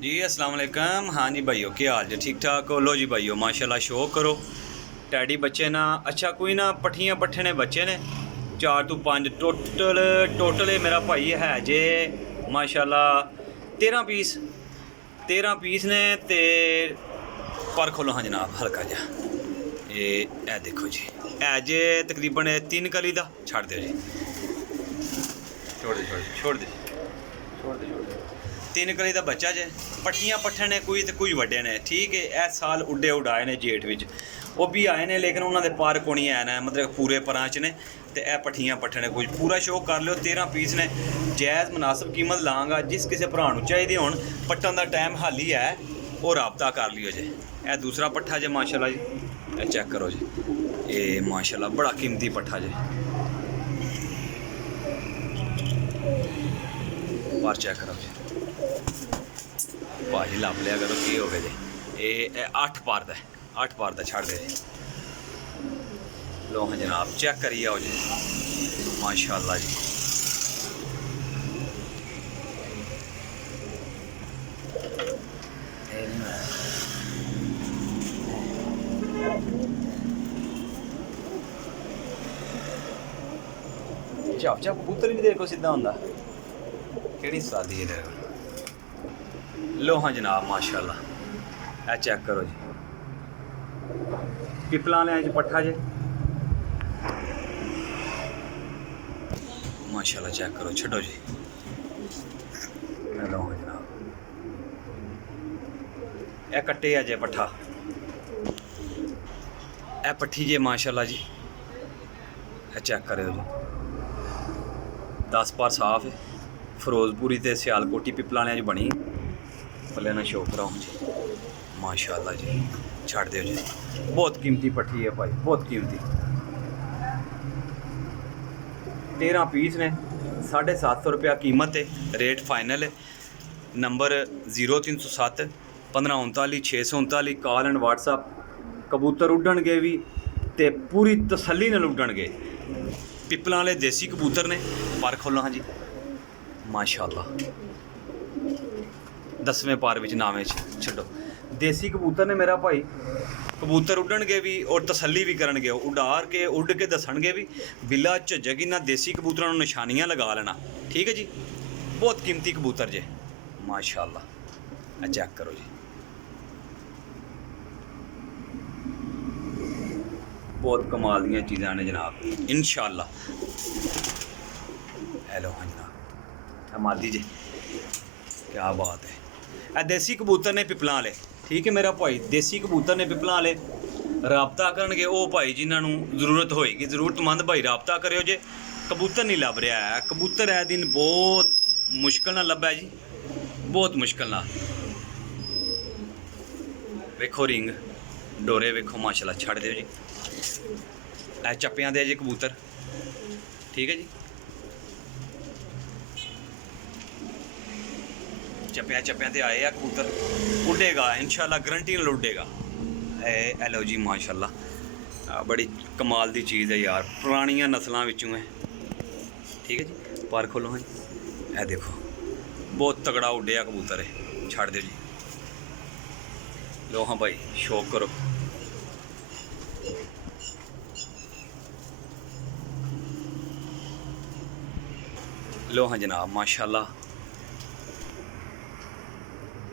जी अस्सलाम वालेकुम। हाँ जी भाइयों, क्या हाल जी? ठीक ठाक हो? लो जी भाइयों, माशाल्लाह शो करो। टैडी बच्चे ना अच्छा कोई ना पट्ठियाँ पट्ठे ने बच्चे ने 4 तो 5 टोटल मेरा भाई है जे माशाल्लाह 13 पीस ने ते पर खोलो हाँ जनाब हल्का जा ए देखो जी है जे तकरीबन 3 कली का छड़ दो जी। छोड़ दे 3 कली का बच्चा जे पट्ठियाँ पट्ठे ने कोई तो कोई वड्डे ने ठीक है। इस साल उड्डे उड़ाए ने जेठ विच वो भी आए ने लेकिन उन्होंने पर कोनी आए ने मतलब पूरे परां च ने ते ए पट्ठियाँ पट्ठे ने कोई पूरा शो कर लियो। 13 पीस ने जायज़ मुनासिब कीमत लाँगा। जिस किसी भरा नूं चाहिए होण पट्टन का टाइम हाली है वो राबता कर लियो जे। ए दूसरा पट्ठा जे माशाल्लाह जी, ए चेक करो जी, ये माशाल्लाह बड़ा कीमती पट्ठा जे। पर चेक करो जी भाई लभ लिया करो की हो गए जी। ये 8 पार का 8 पार का छड़ दे लो हाँ जनाब चेक करिए आओ जी माशाल्लाह जी। चप चप कबूतर भी देखो सीधा होंदा केड़ी सादी है देखो। लो हाँ जनाब माशाल्लाह ए चेक करो जी पिपला वाले च पट्ठा जे माशाल्लाह चेक करो छड्डो जी। लो हाँ जनाब ए कट्टे अजे पट्ठा ए पट्ठी जे माशाल्लाह जी ए चेक करो जी 10 पार साफ है फिरोजपुरी ते सियालकोटी पिपला वाले च बनी पल्ले ना शो कराओ जी माशाल्लाह जी। छड़ दो जी बहुत कीमती पट्ठी है भाई बहुत कीमती 13 पीस ने 750 रुपया कीमत है रेट फाइनल है। Number 0307 1539 639 call and WhatsApp. कबूतर उड्डन गए भी ते पूरी तसल्ली नाल उड्डन गए। पिपला वाले देसी कबूतर ने पर खोलो हाँ जी माशाल्लाह 10वें पार विच नामे छड्डो देसी कबूतर ने मेरा भाई। कबूतर उड्डन गए भी और तसल्ली भी करन गए उडार के उड़ के दसन भी बिला झज्जक इन्हां देसी कबूतरां नूं निशानियां लगा लेना ठीक है जी। बहुत कीमती कबूतर जे माशाल्लाह चेक करो जी बहुत कमाल दी चीज़ां ने जनाब इंशाअल्लाह। हेलो हाँ जनाब मादी जी क्या बात है। ए देसी कबूतर ने पिपलां वाले ठीक है मेरा भाई देसी कबूतर ने पिपलां वाले राबता करनगे वो भाई जिन्होंने जरूरत होएगी जरूरतमंद भाई राबता करो जे। कबूतर नहीं लभ रहा है कबूतर है दिन बहुत मुश्किल ना लभा जी बहुत मुश्किल ना। वेखो रिंग डोरे वेखो माशाल्लाह छड़ दो जी ए चप्पियां दे जी कबूतर ठीक है जी। चप्पियां ते आए आ कबूतर उड़ेगा इंशाल्लाह गारंटी नाल उड़ेगा। ए लो जी माशाल्लाह बड़ी कमाल दी चीज़ है यार पुरानियां नस्लों विचों है ठीक है जी। पर खोलो हाँ ए देखो बहुत तगड़ा उड्डेआ कबूतर है छड़ दो जी। लो हाँ भाई शौक करो लो हाँ जनाब माशाल्लाह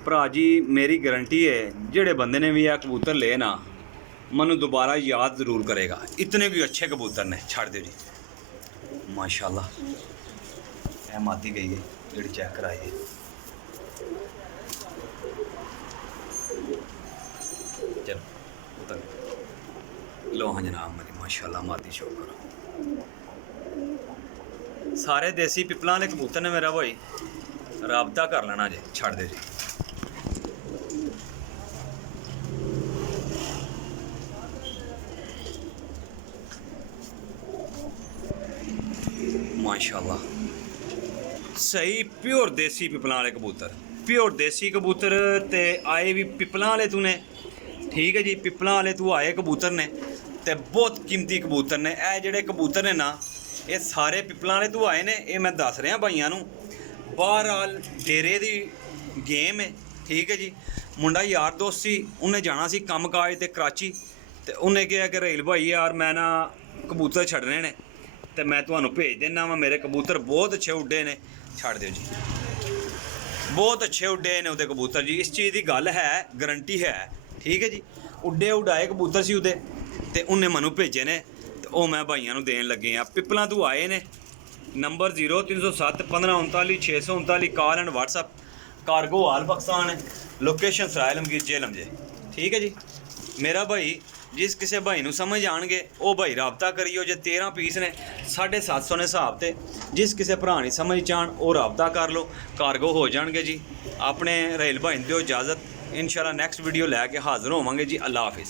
भरा जी मेरी गारंटी है जेड़े बंदे ने भी यह कबूतर ले ना मनु दोबारा याद ज़रूर करेगा। इतने भी अच्छे कबूतर ने छड़ दो जी माशाल्लाह। ए मादी गई है जेड़ी चेक कराई है चलो उतर लो हाँ जनाब मेरी माशाल्लाह मादी शो करो। सारे देसी पिपलां वाले कबूतर ने मेरा भाई राबता कर लेना जी छड़ दो जी। माशाल्लाह सही प्योर देसी पिपलां वाले कबूतर प्योर देसी कबूतर ते आए भी पिपलां वाले तू ने ठीक है जी। पिपलां वाले तू आए कबूतर ने ते बहुत कीमती कबूतर ने ए जेड़े कबूतर ने ना ये सारे पिपलां वाले तू आए ने ये मैं दस रहा भाइयों नूं। बहरहाल डेरे दी गेम है ਠੀਕ ਹੈ ਜੀ। ਮੁੰਡਾ ਯਾਰ ਦੋਸਤ ਸੀ, ਉਹਨੇ ਜਾਣਾ ਸੀ ਕੰਮ ਕਾਜ ਤੇ ਕਰਾਚੀ, ਤੇ ਉਹਨੇ ਕਿਹਾ ਕਿ ਰਹੀਲ ਭਾਈ ਯਾਰ ਮੈਂ ਨਾ ਕਬੂਤਰ ਛੱਡਣੇ ਨੇ ਤੇ ਮੈਂ ਤੁਹਾਨੂੰ ਭੇਜ ਦਿੰਦਾ ਵਾਂ, ਮੇਰੇ ਕਬੂਤਰ ਬਹੁਤ ਅੱਛੇ ਉੱਡੇ ਨੇ, ਛੱਡ ਦਿਓ ਜੀ। ਬਹੁਤ ਅੱਛੇ ਉੱਡੇ ਨੇ ਉਹਦੇ ਕਬੂਤਰ ਜੀ, ਇਸ ਚੀਜ਼ ਦੀ ਗੱਲ ਹੈ, ਗਰੰਟੀ ਹੈ, ਠੀਕ ਹੈ ਜੀ। ਉੱਡੇ ਉਡਾਏ ਕਬੂਤਰ ਸੀ ਉਹਦੇ, ਤੇ ਉਹਨੇ ਮੈਨੂੰ ਭੇਜੇ ਨੇ, ਤੇ ਉਹ ਮੈਂ ਭਾਈਆਂ ਨੂੰ ਦੇਣ ਲੱਗੇ ਆ। ਪਿੱਪਲਾਂ ਤੋਂ ਆਏ ਨੇ। Number 0307 1539 639, call and WhatsApp, cargo ਹਾਲ ਪਾਕਿਸਤਾਨ ਹੈ, ਲੋਕੇਸ਼ਨ ਸਰਾਇਲ ਮਗੀਰ ਜੇਲਮ ਜੇ, ਠੀਕ ਹੈ ਜੀ। ਮੇਰਾ ਭਾਈ ਜਿਸ ਕਿਸੇ ਭਾਈ ਨੂੰ ਸਮਝ ਆਣਗੇ ਉਹ ਭਾਈ ਰਾਬਤਾ ਕਰੀਓ। ਜੇ 13 ਪੀਸ ਨੇ 750 ਨੇ ਹਿਸਾਬ ਤੇ, ਜਿਸ ਕਿਸੇ ਭਰਾ ਨਹੀਂ ਸਮਝ ਚਾਣ ਉਹ ਰਾਬਤਾ ਕਰ ਲਓ, ਕਾਰਗੋ ਹੋ ਜਾਣਗੇ ਜੀ। ਆਪਣੇ ਰਹੀਲ ਭਾਈ ਨੂੰ ਦਿਓ ਇਜਾਜ਼ਤ, ਇਨਸ਼ਾਅੱਲਾ ਨੈਕਸਟ ਵੀਡੀਓ ਲੈ ਕੇ ਹਾਜ਼ਰ ਹੋਵਾਂਗੇ ਜੀ। ਅੱਲਾ ਹਾਫਿਜ਼।